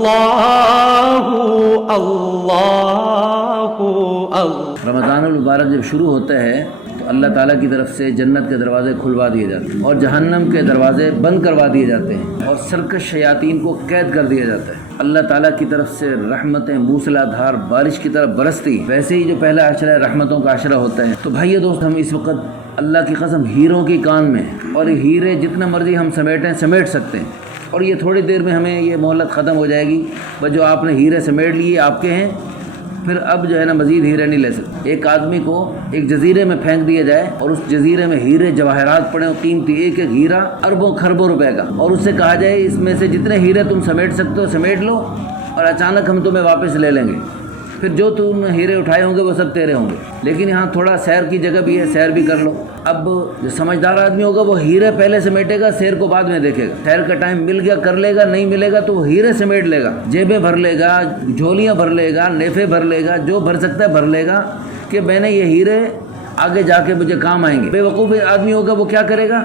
اللہ اللہ اللہ۔ رمضان المبارک جب شروع ہوتا ہے تو اللہ تعالیٰ کی طرف سے جنت کے دروازے کھلوا دیے جاتے ہیں اور جہنم کے دروازے بند کروا دیے جاتے ہیں اور سرکش شیاطین کو قید کر دیا جاتا ہے۔ اللہ تعالیٰ کی طرف سے رحمتیں موسلا دھار بارش کی طرح برستی، ویسے ہی جو پہلا عشرہ رحمتوں کا عشرہ ہوتا ہے۔ تو بھائیو دوست، ہم اس وقت اللہ کی قسم ہیروں کی کان میں ہیں اور یہ ہیرے جتنا مرضی ہم سمیٹیں سمیٹ سکتے ہیں، اور یہ تھوڑی دیر میں ہمیں یہ مہلت ختم ہو جائے گی، بس جو آپ نے ہیرے سمیٹ لیے آپ کے ہیں، پھر اب جو ہے نا مزید ہیرے نہیں لے سکتے۔ ایک آدمی کو ایک جزیرے میں پھینک دیا جائے اور اس جزیرے میں ہیرے جواہرات پڑے، قیمتی ایک ایک ہیرا اربوں خربوں روپے کا، اور اس سے کہا جائے اس میں سے جتنے ہیرے تم سمیٹ سکتے ہو سمیٹ لو اور اچانک ہم تمہیں واپس لے لیں گے، پھر جو تم ہیرے اٹھائے ہوں گے وہ سب تیرے ہوں گے۔ لیکن یہاں تھوڑا سیر کی جگہ بھی ہے، سیر بھی کر لو۔ اب جو سمجھدار آدمی ہوگا وہ ہیرے پہلے سمیٹے گا، سیر کو بعد میں دیکھے گا۔ سیر کا ٹائم مل گیا کر لے گا، نہیں ملے گا تو وہ ہیرے سمیٹ لے گا، جیبیں بھر لے گا، جھولیاں بھر لے گا، نیفے بھر لے گا، جو بھر سکتا ہے بھر لے گا کہ میں نے یہ ہیرے آگے جا کے مجھے کام آئیں گے۔ بے وقوف آدمی ہوگا وہ کیا کرے گا؟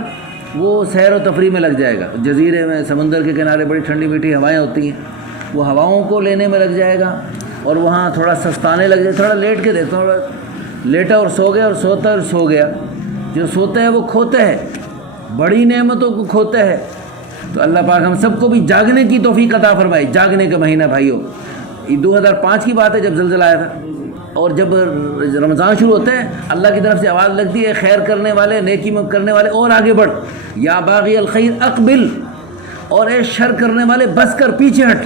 وہ سیر و تفریح میں لگ جائے گا۔ جزیرے میں سمندر کے کنارے بڑی ٹھنڈی میٹھی ہوائیں ہوتی ہیں، وہ ہواؤں کو لینے میں لگ جائے گا اور وہاں تھوڑا سستانے لگ جائے، تھوڑا لیٹ کے دیکھتا ہوں، لیٹا اور سو گیا اور سوتا اور سو گیا۔ جو سوتا ہے وہ کھوتا ہے، بڑی نعمتوں کو کھوتا ہے۔ تو اللہ پاک ہم سب کو بھی جاگنے کی توفیق عطا فرمائے۔ جاگنے کا مہینہ بھائیو، یہ 2005 کی بات ہے جب زلزلہ آیا تھا، اور جب رمضان شروع ہوتا ہے اللہ کی طرف سے آواز لگتی ہے، خیر کرنے والے، نیکی کرنے والے اور آگے بڑھ، یا باغی الخیر اقبل، اور اے شر کرنے والے بس کر پیچھے ہٹ۔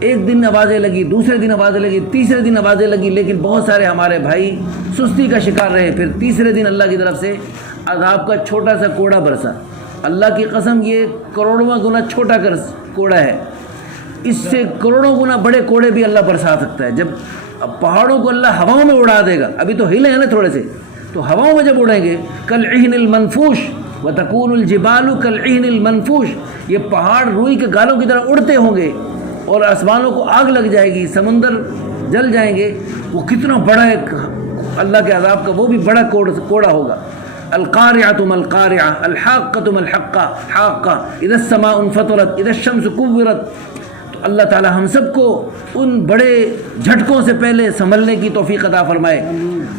ایک دن آوازیں لگی، دوسرے دن آوازیں لگی، تیسرے دن آوازیں لگی، لیکن بہت سارے ہمارے بھائی سستی کا شکار رہے۔ پھر تیسرے دن اللہ کی طرف سے عذاب کا چھوٹا سا کوڑا برسا۔ اللہ کی قسم یہ کروڑواں گنا چھوٹا کوڑا ہے، اس سے کروڑوں گنا بڑے کوڑے بھی اللہ برسا سکتا ہے۔ جب پہاڑوں کو اللہ ہواؤں میں اڑا دے گا، ابھی تو ہلے ہیں نا تھوڑے سے، تو ہواؤں میں جب اڑیں گے، کالعہن المنفوش وتکون الجبال کالعہن المنفوش، یہ پہاڑ روئی کے گالوں کی طرح اڑتے ہوں گے اور آسمانوں کو آگ لگ جائے گی، سمندر جل جائیں گے۔ وہ کتنا بڑا ایک اللہ کے عذاب کا وہ بھی بڑا کوڑا ہوگا۔ القارعۃ ما القارعۃ الحاقۃ ما الحقۃ حاقہ اذا السماء انفطرت اذا الشمس کورت۔ تو اللہ تعالی ہم سب کو ان بڑے جھٹکوں سے پہلے سنبھلنے کی توفیق عطا فرمائے۔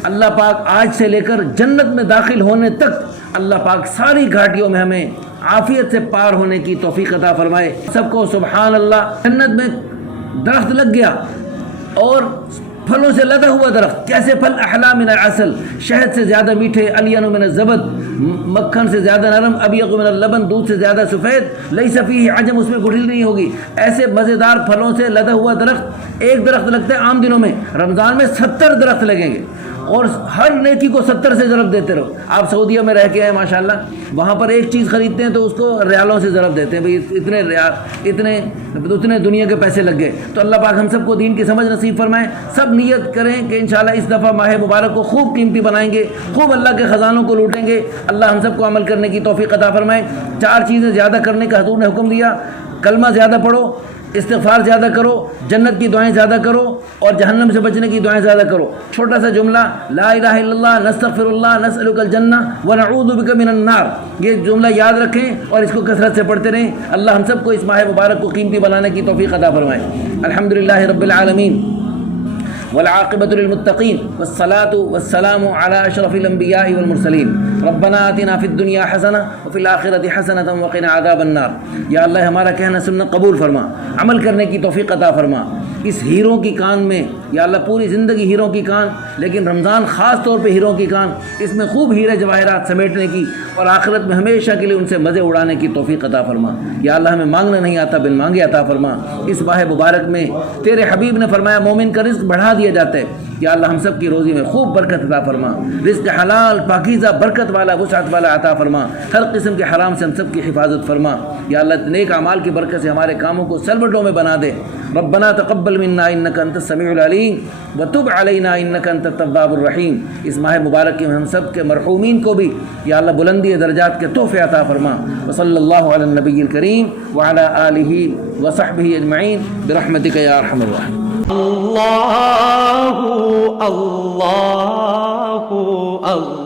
اللہ پاک آج سے لے کر جنت میں داخل ہونے تک اللہ پاک ساری گھاٹیوں میں ہمیں عافیت سے پار ہونے کی توفیق عطا فرمائے۔ سب کو سبحان اللہ۔ جنت میں درخت لگ گیا اور پھلوں سے لدا ہوا درخت، کیسے پھل؟ احلا من العسل، شہد سے زیادہ میٹھے، الین من الزبد، مکھن سے زیادہ نرم، ابیض من اللبن، دودھ سے زیادہ سفید، لیس فیہ عجم، اس میں گٹھلی نہیں ہوگی۔ ایسے مزیدار پھلوں سے لدا ہوا درخت۔ ایک درخت لگتا ہے عام دنوں میں، رمضان میں 70 درخت لگیں گے، اور ہر نیکی کو 70 سے ضرب دیتے رہو۔ آپ سعودیہ میں رہ کے آئے ماشاءاللہ، وہاں پر ایک چیز خریدتے ہیں تو اس کو ریالوں سے ضرب دیتے ہیں، بھئی اتنے ریال، اتنے دنیا کے پیسے لگ گئے۔ تو اللہ پاک ہم سب کو دین کی سمجھ نصیب فرمائے۔ سب نیت کریں کہ انشاءاللہ اس دفعہ ماہ مبارک کو خوب قیمتی بنائیں گے، خوب اللہ کے خزانوں کو لوٹیں گے۔ اللہ ہم سب کو عمل کرنے کی توفیق عطا فرمائے۔ 4 چیزیں زیادہ کرنے کا حضور نے حکم دیا: کلمہ زیادہ پڑھو، استغفار زیادہ کرو، جنت کی دعائیں زیادہ کرو، اور جہنم سے بچنے کی دعائیں زیادہ کرو۔ چھوٹا سا جملہ، لا الہ الا اللہ، نستغفر اللہ، نسألک الجنہ ونعوذ بک من النار، یہ جملہ یاد رکھیں اور اس کو کثرت سے پڑھتے رہیں۔ اللہ ہم سب کو اس ماہ مبارک کو قیمتی بنانے کی توفیق عطا فرمائے۔ الحمدللہ رب العالمین والعاقبۃ للمتقین والصلاۃ والسلام علی اشرف الانبیاء والمرسلین۔ ربنا آتنا فی الدنیا حسنہ وفی الآخرۃ حسنۃ وقنا عذاب النار۔ یا اللہ ہمارا کہنا سننا قبول فرما، عمل کرنے کی توفیق عطا فرما۔ اس ہیروں کی کان میں یا اللہ پوری زندگی ہیروں کی کان، لیکن رمضان خاص طور پہ ہیروں کی کان، اس میں خوب ہیرے جواہرات سمیٹنے کی اور آخرت میں ہمیشہ کے لیے ان سے مزے اڑانے کی توفیق عطا فرما۔ یا اللہ ہمیں مانگنا نہیں آتا، بن مانگے عطا فرما۔ اس ماہ مبارک میں تیرے حبیب نے فرمایا مومن کا رزق بڑھا دیا جاتا ہے۔ یا اللہ ہم سب کی روزی میں خوب برکت عطا فرما، رزق حلال پاکیزہ برکت والا وسعت والا عطا فرما، ہر قسم کے حرام سے ہم سب کی حفاظت فرما۔ یا اللہ نیک اعمال کی برکت سے ہمارے کاموں کو سلوٹوں میں بنا دے۔ ربنا تقبل منا انک انت السمیع العلیم وتب علینا انک انت التواب الرحیم۔ اس ماہ مبارک میں ہم سب کے مرحومین کو بھی یا اللہ بلندی درجات کے تحفے عطا فرما۔ وصلی اللہ علی النبی الکریم وعلی آلہ وصحبہ اجمعین برحمتک یا ارحم الراحمین۔ اللہ اللہ اللہ